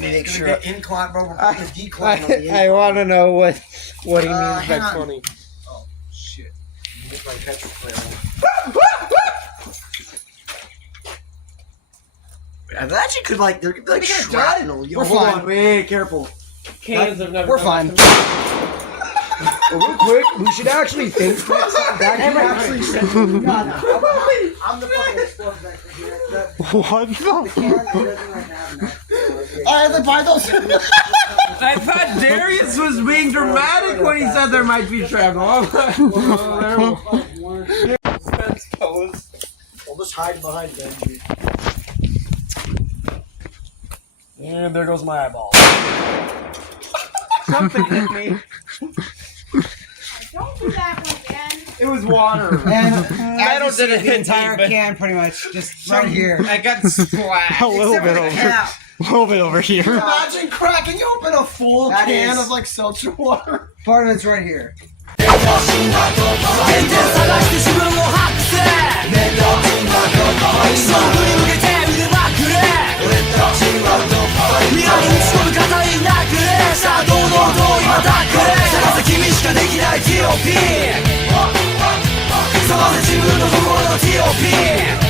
Make Sure. sure. Incline, bro. We're putting a decline on the incline. I want to know what he means by hang on. 20. Oh, shit. Get my petrol flare on. I actually could, like, there could be, like, shrapnel. We're hold fine. on. Wait, careful. Cans have never We're done fine. that Well, real quick, we should actually think that can actually send I'm the fucking explosive expert here. What the? The Pythons. I thought Darius was being dramatic when he said there might be shrapnel. Fence pose. We'll just hide behind Benji. And there goes my eyeball. Something hit me. Don't do that one again. It was water. And I don't did it the hit entire me, but- can, pretty much, just right here. I got splashed. A little Except bit for the over. cap. A little bit over here. Imagine cracking open a full That can is- of like seltzer water. Part of it's right here. 全然探して自分を発せ勝負に向けて腕まくれ未来に打ち込む硬いナックルさあ堂々と今タックル探せ君しかできない TOP 探せ自分の心の TOP